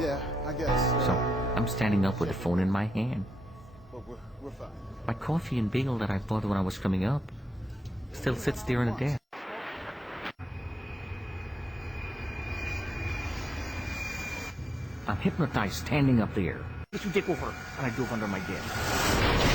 Yeah, I guess. So I'm standing up with the phone in my hand. But we're fine. My coffee and bagel that I bought when I was coming up still sits there in the desk. I'm hypnotized standing up there. Yes, you take over, and I dove under my desk.